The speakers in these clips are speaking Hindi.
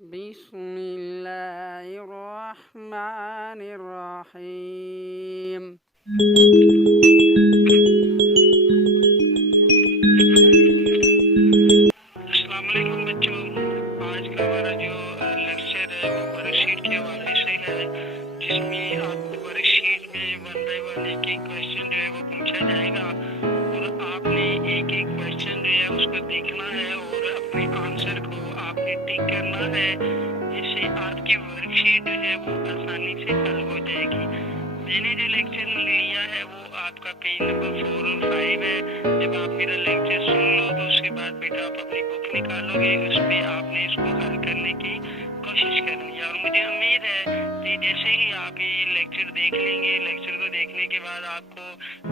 बिस्मिल्लाहिर्रहमानिर्रहीम। अस्सलाम वालेकुम बच्चों। आज का हमारा जो लेक्चर है वो वर्कशीट के हवाले से है, जिसमें आपको वर्कशीट में वन बाय वन एक एक क्वेश्चन जो है वो पूछा जाएगा और आपने एक एक क्वेश्चन जो है उसको देखना है और अपने आंसर को आपने टिक करना है, जिससे आपकी वर्कशीट जो है वो आसानी से हल हो जाएगी। मैंने जो लेक्चर लिया है वो आपका पेज नंबर 4 और 5 है। जब आप मेरा लेक्चर सुन लो तो उसके बाद बेटा आप अपनी बुक निकालोगे, उस पर आपने इसको हल करने की कोशिश करनी है। और मुझे उम्मीद है कि जैसे ही आप ये लेक्चर देख लेंगे, लेक्चर को देखने के बाद आपको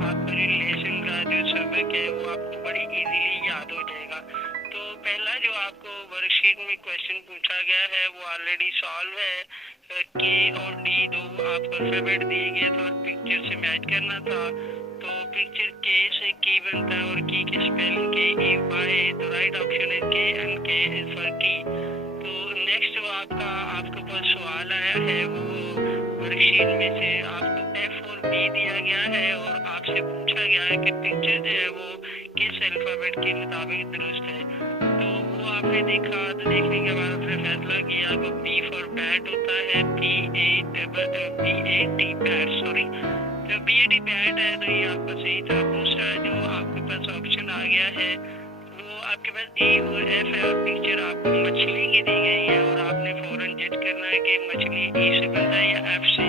आपका जो लेसन का जो सबक है वो आपको बड़ी इजीली याद हो जाएगा। तो पहला जो आपको वर्कशीट में क्वेश्चन पूछा गया है वो ऑलरेडी सॉल्व है। के और डी दो आपको अल्फाबेट दिए गए थे और पिक्चर से मैच करना था। तो पिक्चर के से की बनता है और की के स्पेलिंग के ई वाई, तो राइट ऑप्शन है के एंड के इज फॉर की। तो नेक्स्ट जो आपके पास सवाल आया है वो वर्कशीट में से आपको एफ और बी दिया गया है और आपसे पूछा गया है कि पिक्चर जो है वो किस अल्फाबेट के मुताबिक दुरुस्त है। तो वो आपने देखा, तो देखने के बाद आपने फैसला किया वो बी फॉर बैट होता है, B-A-T बैट, सॉरी। तो B-A-T बैट है तो ये आपका सही था। दूसरा जो आपके पास ऑप्शन आ गया है वो आपके पास ए और एफ है और पिक्चर आपको मछली की दी गई है और आपने फौरन जज करना है कि मछली ई से बनता है या एफ से।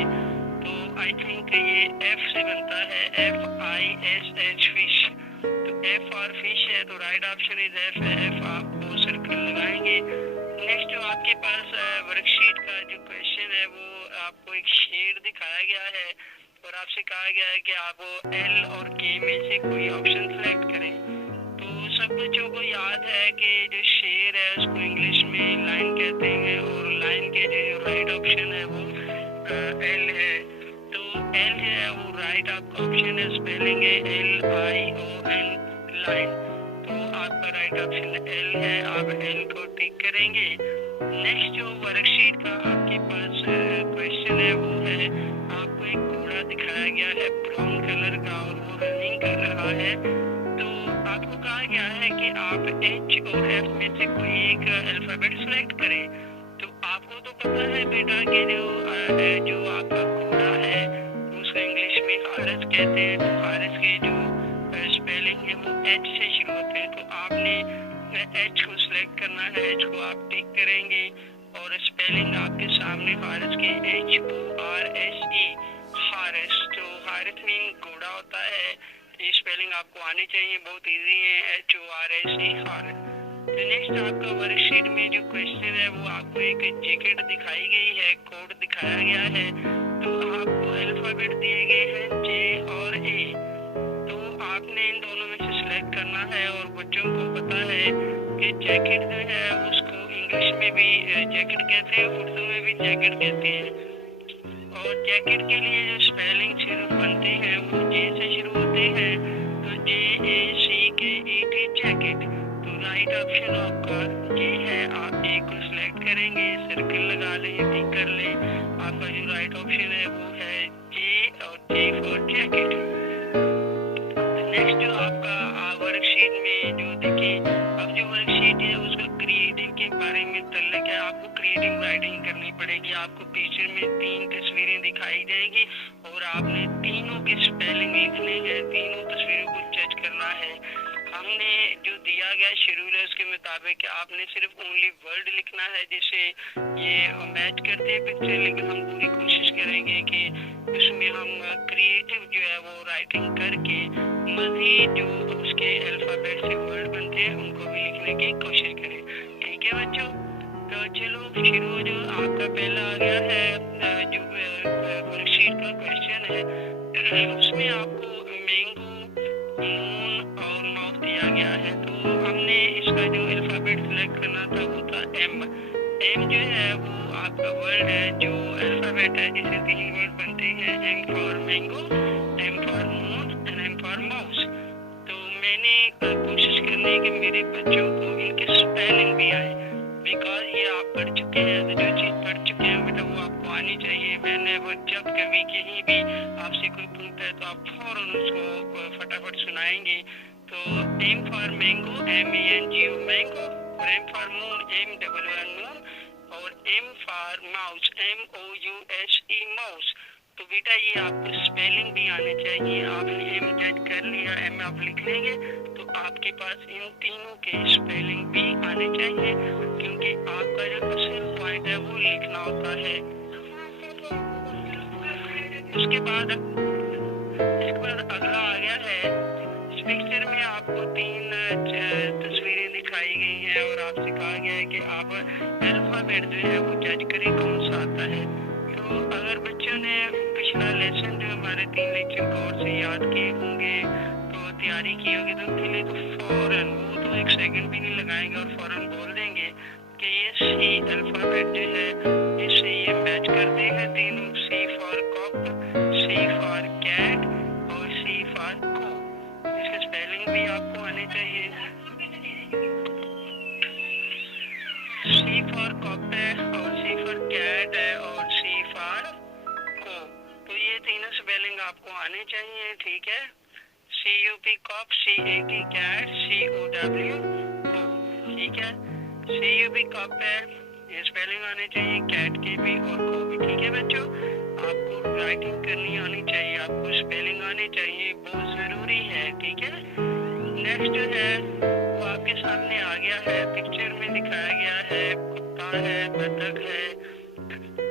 तो आई थिंक ये एफ से बनता है, F-I-S-H फिश। तो एफ और फिश है तो right option is F. F आप दो सर्कल लगाएंगे। नेक्स्ट जो आपके पास वर्कशीट का जो क्वेश्चन है वो आपको एक शेर दिखाया गया है और आपसे कहा गया है कि आप एल और के में से कोई ऑप्शन सेलेक्ट करें। तो सब बच्चों को याद है कि जो शेर है उसको इंग्लिश में लाइन कहते हैं और लाइन के जो राइट ऑप्शन है वो एल है। तो एल जो है वो राइट ऑप्शन है, स्पेलिंग है LION, लाइन। तो आपका राइट ऑप्शन एल है, आप एल को टिक करेंगे। नेक्स्ट जो वर्कशीट का आपके पास क्वेश्चन है वो है आपको एक घोड़ा दिखाया गया है ब्राउन कलर का और वो रनिंग कर रहा है। तो आपको कहा गया है कि आप H और F में से कोई एक अल्फाबेट सेलेक्ट करें। तो आपको तो पता है बेटा कि जो आपका घोड़ा है उसको इंग्लिश में हारस कहते हैं। तो हारस के जो स्पेलिंग है वो H से शुरू होते हैं। तो आपने H को सिलेक्ट करना है, H को आप टिक करेंगे और स्पेलिंग आपके सामने हारस के HORSE, हारस। तो हारस मीन घोड़ा होता है। ये स्पेलिंग आपको आनी चाहिए, बहुत इजी है, HORSE, हारस। तो नेक्स्ट आपका वर्कशीट में जो क्वेश्चन है वो आपको एक जैकेट दिखाई गई है, कोड दिखाया गया है। तो आपको अल्फाबेट दिए गए हैं J और A। तो आपने इन दोनों में से सिलेक्ट करना है और बच्चों को पता है कि जैकेट जो है उसको इंग्लिश में भी जैकेट कहते हैं, उर्दू में भी जैकेट कहते हैं। और जैकेट के लिए जो स्पेलिंग सिर्फ बनते हैं वो J से शुरू होते हैं। तो JACKET, जैकेट। तो राइट ऑप्शन आपका J है, आप A को सिलेक्ट करेंगे, सर्कल लगा लें, टिक कर लें। आपका जो राइट ऑप्शन है वो है J और J फॉर जैकेट। नेक्स्ट जो आपका वर्कशीट में जो देखिए, अब जो वर्कशीट है उसको क्रिएटिव के बारे में तल्लक है। आपको क्रिएटिव राइटिंग करनी पड़ेगी। आपको पिक्चर में 3 तस्वीरें दिखाई जाएंगी और आपने तीनों के स्पेलिंग लिखने हैं, तीनों तस्वीरों को जज करना है। हमने जो दिया गया शेड्यूल है उसके मुताबिक आपने सिर्फ ओनली वर्ड लिखना है जिससे ये मैच करते हैं पिक्चर, लेकिन हम पूरी कोशिश करेंगे कि उसमें हम क्रिएटिव जो है वो राइटिंग करके मजीद जो उसके अल्फाबेट से वर्ड बनते हैं उनको भी लिखने की कोशिश करें। ठीक है बच्चों, तो चलो शुरू जो आपका पहला आ गया है जो वर्कशीट का क्वेश्चन है उसमें आपको मैंगो, मून और माउस दिया गया है। तो हमने इसका जो अल्फाबेट सिलेक्ट करना था वो था M। M जो है वो आपका वर्ड है, जो अल्फाबेट है जिसे 3 वर्ड बनते हैं, M for mango, M for moon and M for mouse. तो मैंने कोशिश करनी है कि मेरे बच्चों को इनके स्पेलिंग भी आए, बिकॉज ये आप पढ़ चुके हैं, तो जो चीज़ पढ़ चुके हैं बेटा वो आपको आनी चाहिए। मैंने वो जब कभी कहीं भी आपसे कोई पूछता है तो आप फौरन उसको फटाफट सुनाएंगे। तो M for mango, MENGO mango, और M for moon, MOON moon, और M for mouse, MOUSE mouse. तो बेटा ये आपको स्पेलिंग भी आने चाहिए। आपने एम जज कर लिया, एम आप लिख लेंगे, तो आपके पास इन तीनों के स्पेलिंग भी आने चाहिए, क्योंकि आपका जो असल पॉइंट है वो लिखना होता है। उसके बाद अगला आ गया है, इस पिक्चर में आपको 3 तस्वीरें दिखाई गई हैं और आपसे कहा गया है कि आप अल्फाबेट जो है वो जज करें कौन सा आता है। तो अगर बच्चों ने पिछला लेसन जो हमारे 3 लेक्चर कोर्स से याद किए होंगे, तो तैयारी की होगी, तो उनके लिए तो फौरन वो तो 1 सेकंड भी नहीं लगाएंगे और फौरन बोल देंगे कि ये सी अल्फाबेट जो है इससे ये मैच करते हैं तीनों। C for cup, C for cat और सी फॉर को। इसका स्पेलिंग भी आपको आने चाहिए। सी फॉर कप है और सी फॉर कैट है और सी फॉर को। तो ये तीनों स्पेलिंग आपको आने चाहिए, ठीक है। CUP cup, CAT cat, COW cow, ठीक है। CUP कप है, ये स्पेलिंग आने चाहिए, कैट के भी और को भी, ठीक है बच्चों। आपको राइटिंग करनी आनी चाहिए, आपको स्पेलिंग आनी चाहिए, बहुत ज़रूरी है, ठीक है। नेक्स्ट जो है वो आपके सामने आ गया है, पिक्चर में दिखाया गया है, कुत्ता है, बतख है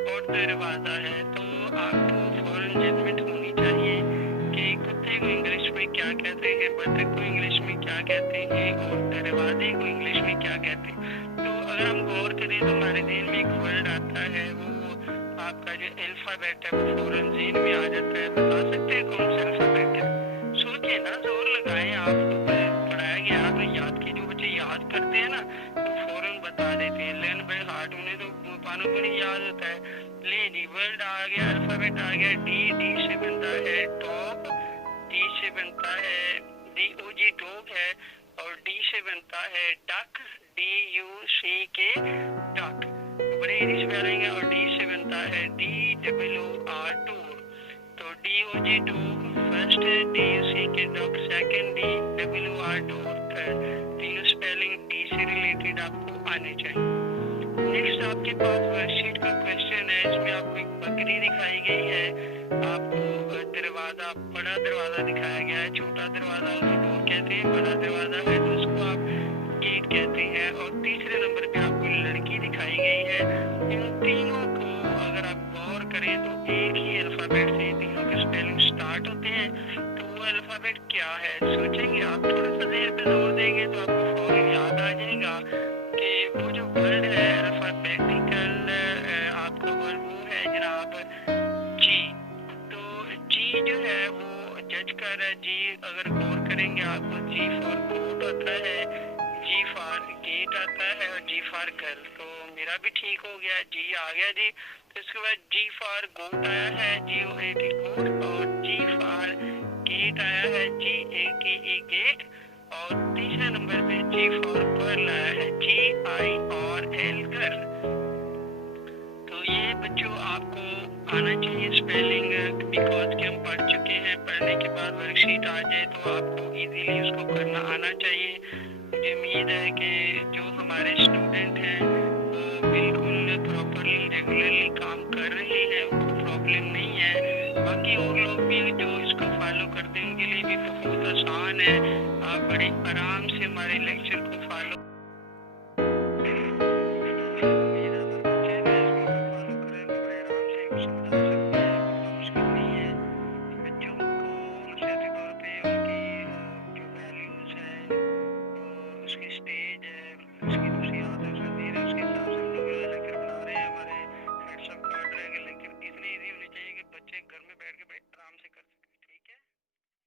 और दरवाज़ा है। तो आपको फौरन जजमेंट होनी चाहिए कि कुत्ते को इंग्लिश में क्या कहते हैं, बतख को इंग्लिश में क्या कहते हैं और दरवाजे को इंग्लिश में क्या कहते हैं। तो अगर हम गौर करें तो हमारे ज़हन में एक वर्ड आता है, वो आपका जो अल्फ़ाबेट है वो फौरन ज़हन में आ जाता है। बता सकते हैं कौन सा अल्फ़ाबेट है? सोचिए ना, जोर लगाएं। आपको पढ़ाया गया तो याद की, जो बच्चे याद करते हैं ना तो फौरन बता देते हैं। लर्न बाय हार्ट उन्हें तो पानों पर ही याद होता है। ले जी, वर्ड आ गया, अल्फ़ाबेट आ गया। डी से बनता है टॉप, डी से बनता है DOG डॉग है, और डी से बनता है डक, DUCK डक। बड़े इजी स्पेलिंग है। और डी से बनता है DOOR टूर। तो DOG dog first, DUCK dog second, DOOR dog third. तीनों स्पेलिंग डी से रिलेटेड आपको आने चाहिए। नेक्स्ट आपके पास वर्कशीट का क्वेश्चन है, इसमें आपको एक बकरी दिखाई गई है, आपको दरवाजा, बड़ा दरवाजा दिखाया गया है। छोटा दरवाजा उसको डोर कहते हैं, बड़ा दरवाजा है तो उसको आप गेट कहते हैं। और तीसरे नंबर पे आपको लड़की दिखाई गई है। इन तीनों को अगर आप गौर करें तो एक ही अल्फाबेट से तीनों के स्पेलिंग स्टार्ट होते हैं। तो वो अल्फाबेट क्या है? सोचेंगे आप, थोड़ा सा देर पे जोर देंगे तो आपको फौरन याद आ जाएगा कि वो जो वर्ड है अल्फाबेटिकल, आपका वर्ड वो है जनाब जी। तो जी जो है वो जज कर है। जी अगर गौर करेंगे आपको जी फॉर गोट आता है, जी फॉर गेट आता है और जी फॉर गर्ल। तो मेरा भी ठीक हो गया, जी आ गया जी। तो इसके बाद जी फॉर गोट आया है, GOAT गोट, और जी फॉर गेट आया है, GAKE गेट। और तीसरे नंबर पे जी फॉर गर्ल आया है, GIRL गर्ल। तो ये बच्चों आपको आना चाहिए स्पेलिंग, बिकॉज कि हम पढ़ चुके हैं। पढ़ने के बाद वर्कशीट आ जाए तो आपको इजीली उसको करना आना चाहिए। मुझे उम्मीद है कि जो हमारे स्टूडेंट हैं वो बिल्कुल प्रॉपरली रेगुलरली काम कर रहे हैं, उनको प्रॉब्लम नहीं है। बाकी और लोग भी जो इसको फॉलो करते हैं उनके लिए भी बहुत आसान है। आप बड़े आराम से हमारे लेक्चर को